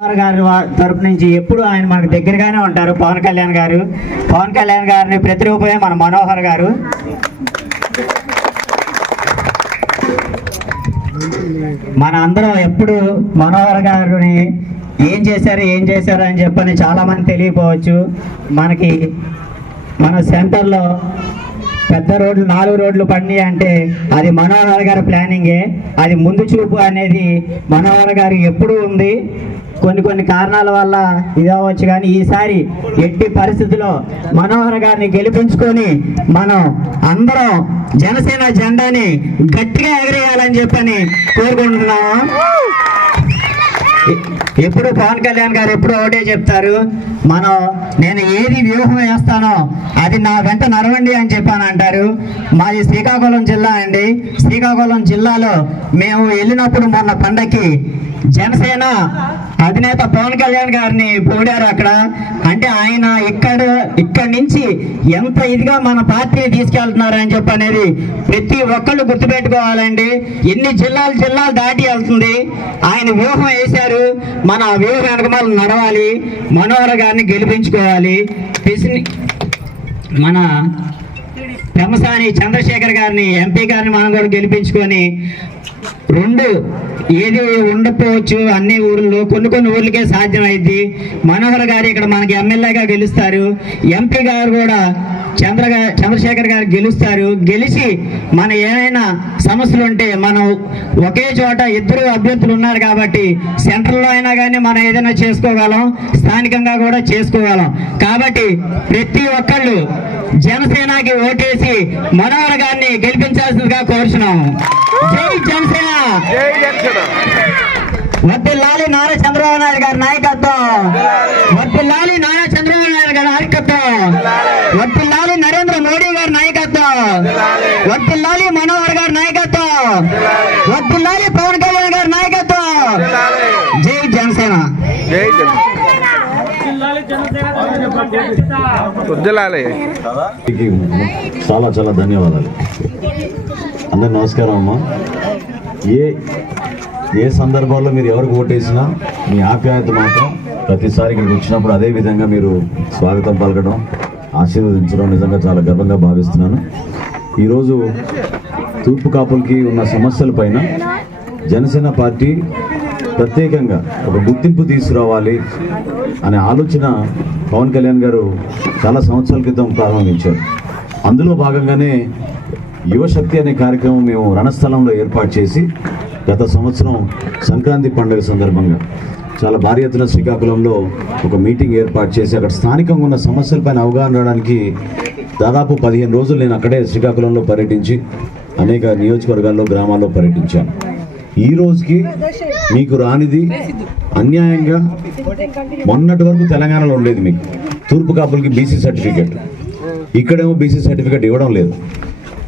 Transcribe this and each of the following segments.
మనోహర్ గారి తరపు నుంచి ఎప్పుడు ఆయన మనకు దగ్గరగానే ఉంటారు పవన్ కళ్యాణ్ గారు. పవన్ కళ్యాణ్ గారిని ప్రతిరూపమే మన మనోహర్ గారు. మన అందరం ఎప్పుడు మనోహర్ గారిని ఏం చేశారు ఏం చేశారు అని చెప్పని చాలామంది తెలియపోవచ్చు మనకి మన సెంటర్లో పెద్ద రోడ్లు నాలుగు రోడ్లు పడినాయి అంటే అది మనోహర్ గారి ప్లానింగే. అది ముందు చూపు అనేది మనోహర్ గారికి ఎప్పుడూ ఉంది. కొన్ని కొన్ని కారణాల వల్ల ఇదవచ్చు అవ్వచ్చు కానీ ఈసారి ఎట్టి పరిస్థితుల్లో మనోహర్ గారిని గెలిపించుకొని మనం అందరం జనసేన జెండాని గట్టిగా ఎగరేయాలని చెప్పని కోరుకుంటున్నాము. ఎప్పుడు పవన్ కళ్యాణ్ గారు ఎప్పుడు ఒకటే చెప్తారు మనం నేను ఏది వ్యూహం వేస్తానో అది నా వెంట నడవండి అని చెప్పాను అంటారు. మాది శ్రీకాకుళం జిల్లా అండి. శ్రీకాకుళం జిల్లాలో మేము వెళ్ళినప్పుడు మొన్న పండక్కి జనసేన అధినేత పవన్ కళ్యాణ్ గారిని పోడారు అక్కడ. అంటే ఆయన ఇక్కడ ఇక్కడి నుంచి ఎంత ఇదిగా మన పార్టీని తీసుకెళ్తున్నారు అని చెప్పి అనేది ప్రతి ఒక్కళ్ళు గుర్తుపెట్టుకోవాలండి. ఎన్ని జిల్లాలు జిల్లాలు దాటి వెళ్తుంది. ఆయన వ్యూహం వేశారు. మన ఆ వ్యూహం వెనకమాల నడవాలి. మనోహర్ గారిని గెలిపించుకోవాలి. మన పెమసాని చంద్రశేఖర్ గారిని ఎంపీ గారిని మనం కూడా గెలిపించుకొని రెండు ఏది ఉండకపోవచ్చు అన్ని ఊర్లో కొన్ని కొన్ని ఊర్లకే సాధ్యమైంది మనోహర్ గారు ఇక్కడ మనకి ఎమ్మెల్యేగా గెలుస్తారు. ఎంపీ గారు కూడా చంద్ర చంద్రశేఖర్ గారు గెలుస్తారు. గెలిచి మన ఏమైనా సమస్యలు ఉంటే మనం ఒకే చోట ఇద్దరు అభ్యర్థులు ఉన్నారు కాబట్టి సెంట్రల్లో అయినా కానీ మనం ఏదైనా చేసుకోగలం స్థానికంగా కూడా చేసుకోగలం. కాబట్టి ప్రతి ఒక్కళ్ళు జనసేనకి ఓటేసి మనోహర్ గారిని గెలిపించాల్సిందిగా కోరుచున్నాం. జై జనసేన! వడ్డిల్లాలి నారా చంద్రబాబు నాయుడు గారి నాయకత్వం. వడ్డిల్లాలి నారా చంద్రబాబు నాయుడు గారి నాయకత్వం. వడ్డిల్లాలి నరేంద్ర మోడీ గారి నాయకత్వం. వడ్డిల్లాలి మనోహర్ గారి నాయకత్వం వడ్డిల్లాలి పవన్ కళ్యాణ్ గారి నాయకత్వం జై జనసేన జై జనసేన వద్దులాలి మీకు చాలా చాలా ధన్యవాదాలు. అందరు నమస్కారం అమ్మా. ఏ ఏ సందర్భాల్లో మీరు ఎవరికి ఓటేసినా మీ ఆప్యాయత మాత్రం ప్రతిసారి ఇక్కడికి వచ్చినప్పుడు అదే విధంగా మీరు స్వాగతం పలకడం ఆశీర్వదించడం నిజంగా చాలా గర్వంగా భావిస్తున్నాను. ఈరోజు తూర్పు కాపులకి ఉన్న సమస్యల పైన జనసేన పార్టీ ప్రత్యేకంగా ఒక గుర్తింపు తీసుకురావాలి అనే ఆలోచన పవన్ కళ్యాణ్ గారు చాలా సంవత్సరాల క్రితం ప్రారంభించారు. అందులో భాగంగానే యువశక్తి అనే కార్యక్రమం మేము రణస్థలంలో ఏర్పాటు చేసి గత సంవత్సరం సంక్రాంతి పండుగ సందర్భంగా చాలా భారీ ఎత్తున శ్రీకాకుళంలో ఒక మీటింగ్ ఏర్పాటు చేసి అక్కడ స్థానికంగా ఉన్న సమస్యలపైన అవగాహన రావడానికి దాదాపు పదిహేను రోజులు నేను అక్కడే శ్రీకాకుళంలో పర్యటించి అనేక నియోజకవర్గాల్లో గ్రామాల్లో పర్యటించాను. ఈ రోజుకి మీకు రానిది అన్యాయంగా మొన్నటి వరకు తెలంగాణలో ఉండేది మీకు. తూర్పు కాపులకి బీసీ సర్టిఫికేట్ ఇక్కడేమో బీసీ సర్టిఫికేట్ ఇవ్వడం లేదు.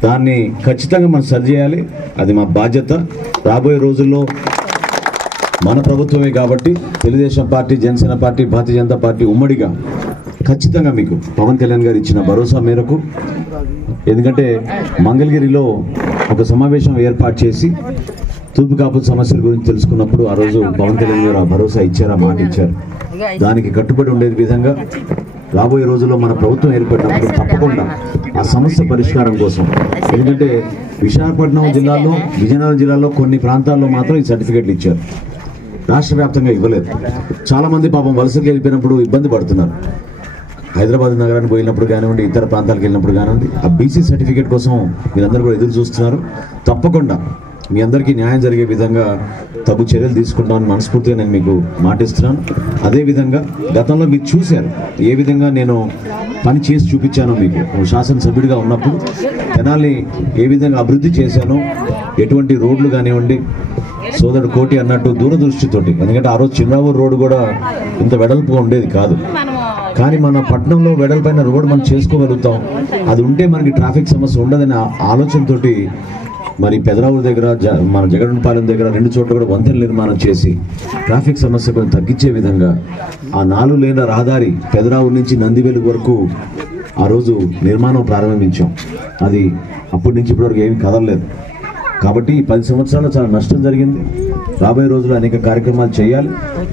దాన్ని ఖచ్చితంగా మనం సరిచేయాలి అది మా బాధ్యత. రాబోయే రోజుల్లో మన ప్రభుత్వమే కాబట్టి Telugu Desam party Janasena party Bharatiya Janata party ఉమ్మడిగా ఖచ్చితంగా మీకు పవన్ కళ్యాణ్ గారు ఇచ్చిన భరోసా మేరకు ఎందుకంటే మంగళగిరిలో ఒక సమావేశం ఏర్పాటు చేసి తూర్పు కాపుల సమస్యల గురించి తెలుసుకున్నప్పుడు ఆ రోజు పవన్ కళ్యాణ్ గారు ఆ భరోసా ఇచ్చారు ఆ మాట ఇచ్చారు. దానికి కట్టుబడి ఉండే విధంగా రాబోయే రోజుల్లో మన ప్రభుత్వం ఏర్పడినప్పుడు తప్పకుండా ఆ సమస్య పరిష్కారం కోసం. ఎందుకంటే విశాఖపట్నం జిల్లాలో విజయనగరం జిల్లాలో కొన్ని ప్రాంతాల్లో మాత్రం ఈ సర్టిఫికెట్లు ఇచ్చారు. రాష్ట్ర వ్యాప్తంగా ఇవ్వలేదు. చాలా మంది పాపం వలసకి వెళ్ళిపోయినప్పుడు ఇబ్బంది పడుతున్నారు. హైదరాబాద్ నగరానికి పోయినప్పుడు కానివ్వండి ఇతర ప్రాంతాలకు వెళ్ళినప్పుడు కానివ్వండి ఆ బీసీ సర్టిఫికేట్ కోసం మీరందరూ కూడా ఎదురు చూస్తున్నారు. తప్పకుండా మీ అందరికీ న్యాయం జరిగే విధంగా తగు చర్యలు తీసుకుంటామని మనస్ఫూర్తిగా నేను మీకు మాటిస్తున్నాను. అదేవిధంగా గతంలో మీరు చూశారు ఏ విధంగా నేను పని చేసి చూపించానో మీకు. శాసనసభ్యుడిగా ఉన్నప్పుడు తెనాలి ఏ విధంగా అభివృద్ధి చేశానో ఎటువంటి రోడ్లు కానివ్వండి సోదరుడు కోటి అన్నట్టు దూరదృష్టితోటి ఎందుకంటే ఆ రోజు చిన్నవూరు రోడ్డు కూడా ఇంత వెడల్పుగా ఉండేది కాదు. కానీ మన పట్టణంలో వెడల్పైన రోడ్డు మనం చేసుకోగలుగుతాం. అది ఉంటే మనకి ట్రాఫిక్ సమస్య ఉండదనే ఆలోచనతోటి మరి పెదరావుల దగ్గర జ మన జగన్పాలెం దగ్గర రెండు చోట్ల కూడా వంతెన నిర్మాణం చేసి ట్రాఫిక్ సమస్య కొంచెం తగ్గించే విధంగా ఆ నాలుగు లేన రహదారి పెదరావుల నుంచి నందివేలు వరకు ఆ రోజు నిర్మాణం ప్రారంభించాం. అది అప్పటి నుంచి ఇప్పటివరకు ఏమీ కదలలేదు. కాబట్టి ఈ పది సంవత్సరాలు చాలా నష్టం జరిగింది. రాబోయే రోజుల్లో అనేక కార్యక్రమాలు చేయాలి.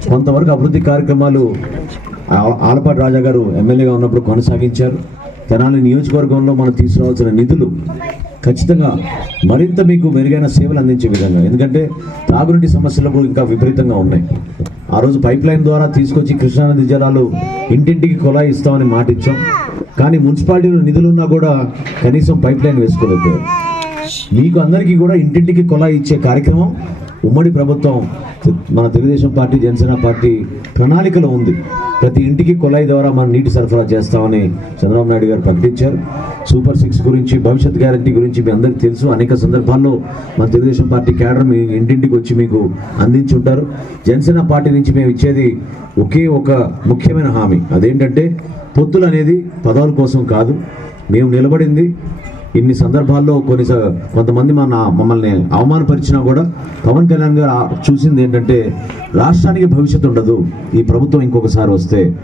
కొంతవరకు అభివృద్ధి కార్యక్రమాలు ఆలపాటి రాజా గారు ఎమ్మెల్యేగా ఉన్నప్పుడు కొనసాగించారు. తెనాలి నియోజకవర్గంలో మనం తీసుకురావాల్సిన నిధులు ఖచ్చితంగా మరింత మీకు మెరుగైన సేవలు అందించే విధంగా. ఎందుకంటే తాగునీటి సమస్యలు ఇంకా విపరీతంగా ఉన్నాయి. ఆ రోజు పైప్ లైన్ ద్వారా తీసుకొచ్చి కృష్ణానది జలాలు ఇంటింటికి కుళాయి ఇస్తామని మాట ఇచ్చాం. కానీ మున్సిపాలిటీలో నిధులు ఉన్నా కూడా కనీసం పైప్ లైన్ వేసుకోలేదు. మీకు అందరికీ కూడా ఇంటింటికి కుళాయి ఇచ్చే కార్యక్రమం ఉమ్మడి ప్రభుత్వం మన తెలుగుదేశం పార్టీ జనసేన పార్టీ ప్రణాళికలో ఉంది. ప్రతి ఇంటికి కుళాయి ద్వారా మనం నీటి సరఫరా చేస్తామని చంద్రబాబు నాయుడు గారు ప్రకటించారు. సూపర్ సిక్స్ గురించి భవిష్యత్ గ్యారంటీ గురించి మీ అందరికీ తెలుసు. అనేక సందర్భాల్లో మన తెలుగుదేశం పార్టీ క్యాడర్ మీ ఇంటింటికి వచ్చి మీకు అందించుంటారు జనసేన పార్టీ నుంచి మేము ఇచ్చేది ఒకే ఒక ముఖ్యమైన హామీ. అదేంటంటే పొత్తులు అనేది పదవుల కోసం కాదు. మేము నిలబడింది ఇన్ని సందర్భాల్లో కొన్ని కొంతమంది మన మమ్మల్ని అవమానపరిచినా కూడా పవన్ కళ్యాణ్ గారు చూసింది ఏంటంటే రాష్ట్రానికి భవిష్యత్తు ఉండదు. ఈ ప్రభుత్వం ఇంకొకసారి వస్తే.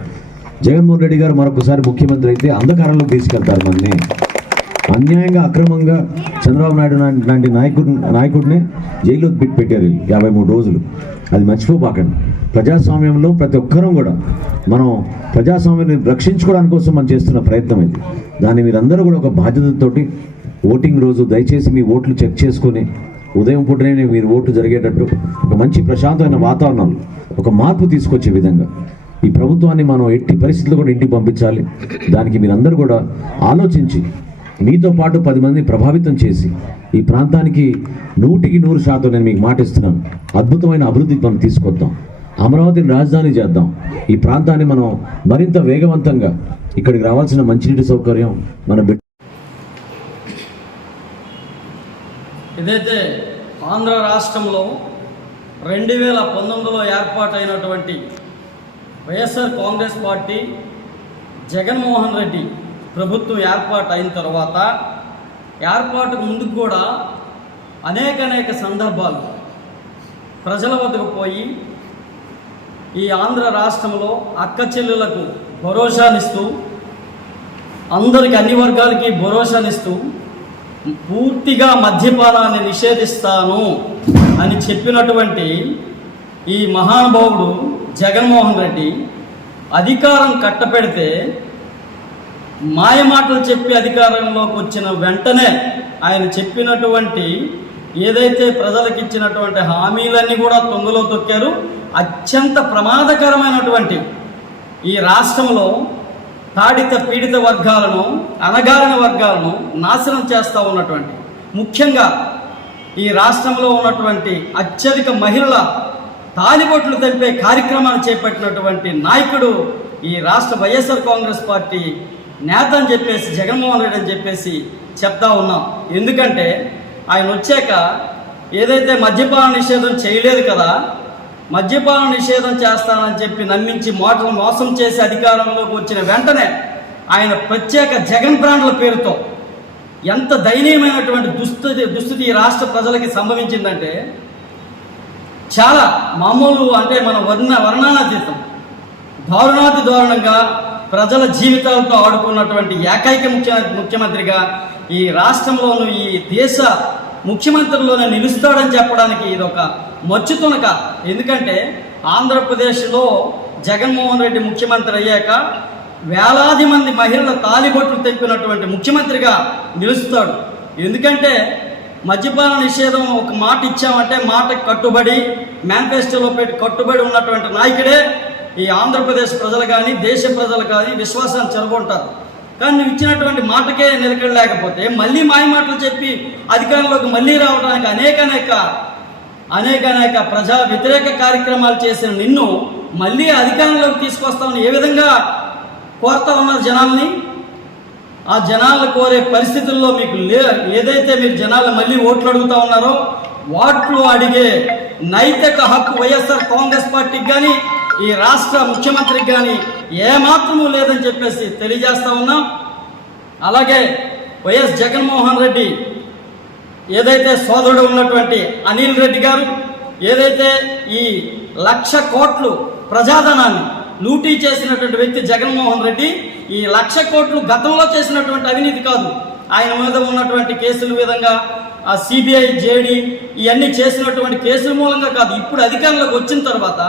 జగన్మోహన్ రెడ్డి గారు మరొకసారి ముఖ్యమంత్రి అయితే అంధకారంలో తీసుకెళ్తారు మనని అన్యాయంగా అక్రమంగా చంద్రబాబు నాయుడు లాంటి- నాయకుడు నాయకుడిని జైల్లోకి పెట్టి పెట్టారు యాభై మూడు రోజులు. అది మర్చిపోపాకండి ప్రజాస్వామ్యంలో ప్రతి ఒక్కరూ కూడా మనం ప్రజాస్వామ్యాన్ని రక్షించుకోవడానికి కోసం మనం చేస్తున్న ప్రయత్నం ఇది. దాన్ని మీరందరూ కూడా ఒక బాధ్యతతోటి ఓటింగ్ రోజు దయచేసి మీ ఓట్లు చెక్ చేసుకొని ఉదయం పూటనే మీరు ఓట్లు జరిగేటట్టు ఒక మంచి ప్రశాంతమైన వాతావరణం ఒక మార్పు తీసుకొచ్చే విధంగా ఈ ప్రభుత్వాన్ని మనం ఎట్టి పరిస్థితులు కూడా ఇంటికి పంపించాలి. దానికి మీరందరూ కూడా ఆలోచించి మీతో పాటు పది మందిని ప్రభావితం చేసి ఈ ప్రాంతానికి నూటికి నూరు శాతం నేను మీకు మాటిస్తున్నాను అద్భుతమైన అభివృద్ధి మనం తీసుకొద్దాం. అమరావతిని రాజధాని చేద్దాం. ఈ ప్రాంతాన్ని మనం మరింత వేగవంతంగా ఇక్కడికి రావాల్సిన మంచినీటి సౌకర్యం మన బిడ్డ ఇదైతే ఆంధ్ర రాష్ట్రంలో రెండు వేల పంతొమ్మిదిలో ఏర్పాటైనటువంటి YSR Congress party Jaganmohan Reddy ప్రభుత్వం ఏర్పాటు అయిన తర్వాత ఏర్పాటుకు ముందుకు కూడా అనేక అనేక సందర్భాలు ప్రజల వద్దకు పోయి ఈ ఆంధ్ర రాష్ట్రంలో అక్క చెల్లెలకు భరోసానిస్తూ అందరికి అన్ని వర్గాలకి భరోసానిస్తూ పూర్తిగా మద్యపానాన్ని నిషేధిస్తాను అని చెప్పినటువంటి ఈ మహానుభావుడు జగన్మోహన్ రెడ్డి అధికారం కట్టపెడితే మాయమాటలు చెప్పి అధికారంలోకి వచ్చిన వెంటనే ఆయన చెప్పినటువంటి ఏదైతే ప్రజలకు ఇచ్చినటువంటి హామీలన్నీ కూడా తొంగలో తొక్కారు. అత్యంత ప్రమాదకరమైనటువంటి ఈ రాష్ట్రంలో తాడిత పీడిత వర్గాలను అణగారిన వర్గాలను నాశనం చేస్తూ ఉన్నటువంటి ముఖ్యంగా ఈ రాష్ట్రంలో ఉన్నటువంటి అత్యధిక మహిళల తాలిబొట్లు తెంపే కార్యక్రమాన్ని చేపట్టినటువంటి నాయకుడు ఈ రాష్ట్ర వైఎస్ఆర్ కాంగ్రెస్ పార్టీ నేత అని చెప్పేసి జగన్మోహన్ రెడ్డి అని చెప్పేసి చెప్తా ఉన్నాం. ఎందుకంటే ఆయన వచ్చాక ఏదైతే మద్యపాన నిషేధం చేయలేదు కదా మద్యపాన నిషేధం చేస్తానని చెప్పి నమ్మించి మోటలు మోసం చేసి అధికారంలోకి వచ్చిన వెంటనే ఆయన ప్రత్యేక జగన్ బ్రాండ్ల పేరుతో ఎంత దయనీయమైనటువంటి దుస్థితి దుస్థితి ఈ రాష్ట్ర ప్రజలకి సంభవించిందంటే చాలా మామూలు అంటే మన వర్ణ వర్ణానాతీతం. దారుణాతి దారుణంగా ప్రజల జీవితాలతో ఆడుకున్నటువంటి ఏకైక ముఖ్య ముఖ్యమంత్రిగా ఈ రాష్ట్రంలోను ఈ దేశ ముఖ్యమంత్రిలోనే నిలుస్తాడని చెప్పడానికి ఇది ఒక మచ్చుతునక ఎందుకంటే ఆంధ్రప్రదేశ్లో జగన్మోహన్ రెడ్డి ముఖ్యమంత్రి అయ్యాక వేలాది మంది మహిళల తాలిబొట్లు తెంపినటువంటి ముఖ్యమంత్రిగా నిలుస్తాడు. ఎందుకంటే మద్యపాన నిషేధం ఒక మాట ఇచ్చామంటే మాట కట్టుబడి మేనిఫెస్టోలో పెట్టి కట్టుబడి ఉన్నటువంటి నాయకుడే ఈ ఆంధ్రప్రదేశ్ ప్రజలు కానీ దేశ ప్రజలు కానీ విశ్వాసాన్ని చెరగొంటారు. కానీ నువ్వు ఇచ్చినటువంటి మాటకే నిలకడలేకపోతే మళ్ళీ మాయ మాటలు చెప్పి అధికారంలోకి మళ్ళీ రావడానికి అనేక అనేక అనేక అనేక ప్రజా వ్యతిరేక కార్యక్రమాలు చేసిన నిన్ను మళ్ళీ అధికారంలోకి తీసుకొస్తామని ఏ విధంగా కోరుతా ఉన్నారు జనాల్ని? ఆ జనాలను కోరే పరిస్థితుల్లో మీకు లే ఏదైతే మీరు జనాలు మళ్ళీ ఓట్లు అడుగుతా ఉన్నారో ఓట్లు అడిగే నైతిక హక్కు వైఎస్ఆర్ కాంగ్రెస్ పార్టీకి కానీ ఈ రాష్ట్ర ముఖ్యమంత్రికి కానీ ఏమాత్రము లేదని చెప్పేసి తెలియజేస్తా ఉన్నాం. అలాగే వైఎస్ జగన్మోహన్ రెడ్డి ఏదైతే సోదరుడు ఉన్నటువంటి అనిల్ రెడ్డి గారు ఏదైతే ఈ లక్ష కోట్లు ప్రజాధనాన్ని లూటీ చేసినటువంటి వ్యక్తి జగన్మోహన్ రెడ్డి ఈ లక్ష కోట్లు గతంలో చేసినటువంటి అవినీతి కాదు. ఆయన మీద ఉన్నటువంటి కేసుల విధంగా ఆ సిబిఐ జేడి ఇవన్నీ చేసినటువంటి కేసుల మూలంగా కాదు. ఇప్పుడు అధికారంలోకి వచ్చిన తర్వాత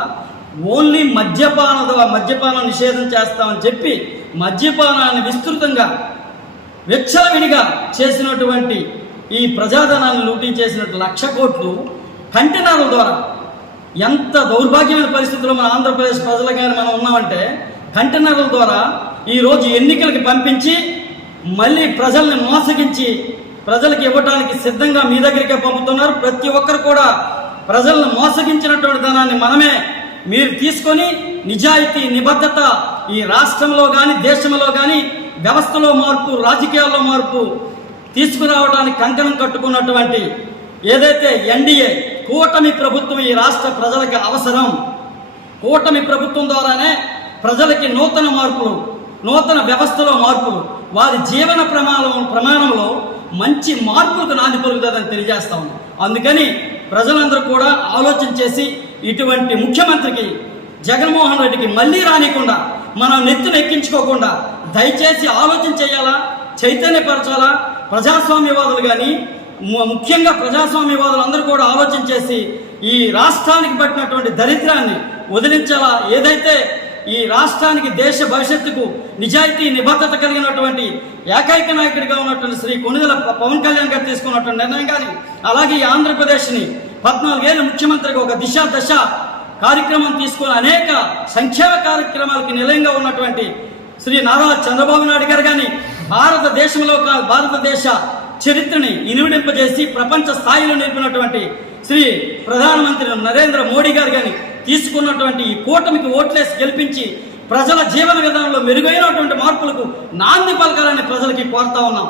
ఓన్లీ మద్యపాన మద్యపానం నిషేధం చేస్తామని చెప్పి మద్యపానాన్ని విస్తృతంగా విచ్చలవిడిగా చేసినటువంటి ఈ ప్రజాధనాన్ని లూటీ చేసినట్టు లక్ష కోట్లు కంటెనర్ల ద్వారా ఎంత దౌర్భాగ్యమైన పరిస్థితుల్లో మన ఆంధ్రప్రదేశ్ ప్రజలు కానీ మనం ఉన్నామంటే కంటెనర్ల ద్వారా ఈరోజు ఎన్నికలకి పంపించి మళ్ళీ ప్రజల్ని మోసగించి ప్రజలకు ఇవ్వడానికి సిద్ధంగా మీ దగ్గరికే పంపుతున్నారు. ప్రతి ఒక్కరు కూడా ప్రజలను మోసగించినటువంటి ధనాన్ని మనమే మీరు తీసుకొని నిజాయితీ నిబద్ధత ఈ రాష్ట్రంలో కానీ దేశంలో కానీ వ్యవస్థలో మార్పు రాజకీయాల్లో మార్పు తీసుకురావడానికి కంకణం కట్టుకున్నటువంటి ఏదైతే ఎన్డీఏ కూటమి ప్రభుత్వం ఈ రాష్ట్ర ప్రజలకు అవసరం. కూటమి ప్రభుత్వం ద్వారానే ప్రజలకి నూతన మార్పులు నూతన వ్యవస్థలో మార్పులు వారి జీవన ప్రమాణం ప్రమాణంలో మంచి మార్పులకు నాంది పలుకుతుందని తెలియజేస్తా ఉన్నాం. అందుకని ప్రజలందరూ కూడా ఆలోచన చేసి ఇటువంటి ముఖ్యమంత్రికి జగన్మోహన్ రెడ్డికి మళ్ళీ రానికుండా మనం నెత్తిన ఎక్కించుకోకుండా దయచేసి ఆలోచన చేయాలా? చైతన్యపరచాలా? ప్రజాస్వామ్యవాదులు కానీ ముఖ్యంగా ప్రజాస్వామ్యవాదులు అందరూ కూడా ఆలోచన చేసి ఈ రాష్ట్రానికి పట్టినటువంటి దరిద్రాన్ని వదిలించాలా? ఏదైతే ఈ రాష్ట్రానికి దేశ భవిష్యత్తుకు నిజాయితీ నిబద్ధత కలిగినటువంటి ఏకైక నాయకుడిగా ఉన్నటువంటి శ్రీ కొనుదల పవన్ కళ్యాణ్ గారు తీసుకున్నటువంటి నిర్ణయం కానీ అలాగే ఈ ఆంధ్రప్రదేశ్ని పద్నాలుగేళ్ళ ముఖ్యమంత్రికి ఒక దిశ దశ కార్యక్రమం తీసుకుని అనేక సంక్షేమ కార్యక్రమాలకి నిలయంగా ఉన్నటువంటి శ్రీ నారా చంద్రబాబు నాయుడు గారు కానీ భారతదేశంలో భారతదేశ చరిత్రని ఇనువిడింపజేసి ప్రపంచ స్థాయిలో నిలిపినటువంటి శ్రీ ప్రధానమంత్రి నరేంద్ర మోడీ గారు కానీ తీసుకున్నటువంటి ఈ కూటమికి ఓట్లేసి గెలిపించి ప్రజల జీవన విధానంలో మెరుగైనటువంటి మార్పులకు నాంది పలకాలని ప్రజలకి కోరుతా ఉన్నాం.